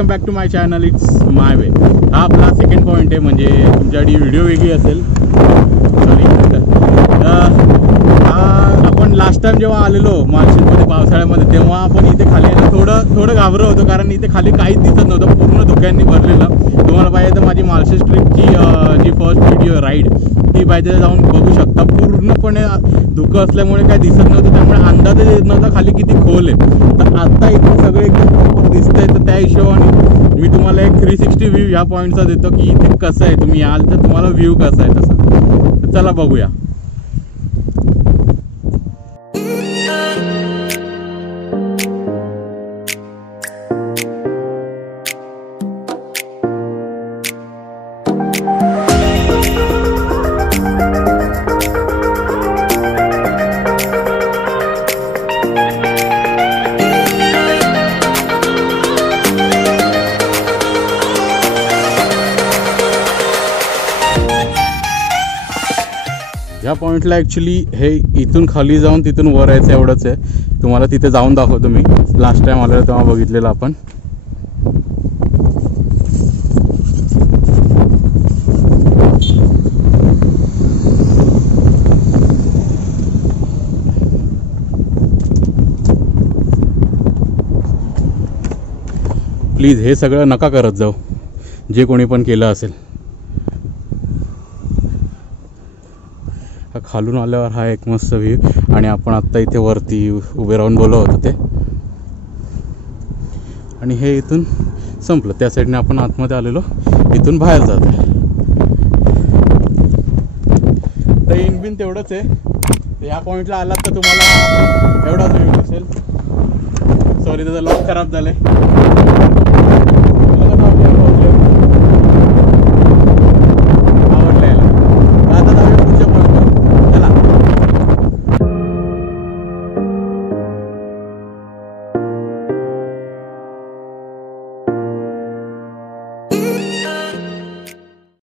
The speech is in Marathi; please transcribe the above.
Welcome back to my channel. It's my way. हा आपला सेकंड पॉईंट आहे. म्हणजे तुमच्याकडे व्हिडिओ वेगळी असेल. सॉरी. हा आपण लास्ट टाइम जेव्हा आलेलो मालशेजमध्ये पावसाळ्यामध्ये, तेव्हा आपण इथे खाली थोडं घाबरत होतो, कारण इथे खाली काहीच दिसत नव्हतं, पूर्ण धुक्यांनी भरलेलं. तुम्हाला पाहिजे तर माझी मालशेज ट्रिपची जी फर्स्ट व्हिडिओ राईड ती पाहिजे जाऊन बघू शकता. पूर्णपणे धुकं असल्यामुळे काय दिसत नव्हतं, त्यामुळे अंदाजच येत नव्हता खाली किती खोल आहे. तर आता इथे सगळे एकदम प्रॉपर दिसतंय. तर त्या हिशोबाने मी तुम्हाला एक 360 व्ह्यू या पॉईंटचा देतो की इथे कसं आहे. तुम्ही याल तर तुम्हाला व्ह्यू कसा आहे तसा. तर चला बघूया. या पॉईंटला ॲक्च्युली हे इथून खाली जाऊन तिथून वर यायचं एवढंच आहे. तुम्हाला तिथे जाऊन दाखवतो. मी लास्ट टाइम आलेलो तेव्हा बघितलेलं आपण. प्लीज हे सगळं नका करत जाऊ, जे कोणी पण केलं असेल. खालून आल्यावर हा एक मस्त व्ह्यू. आणि आपण आत्ता इथे वरती उभे राहून बोलत होतो ते. आणि हे इथून संपलं. त्या साईडने आपण आतमध्ये आलेलो, इथून बाहेर जातो. तर इन बिन तेवढंच आहे. या पॉईंटला आलात तर तुम्हाला एवढाच व्ह्यू दिसेल. सॉरी, त्याचा लॉक खराब झालाय.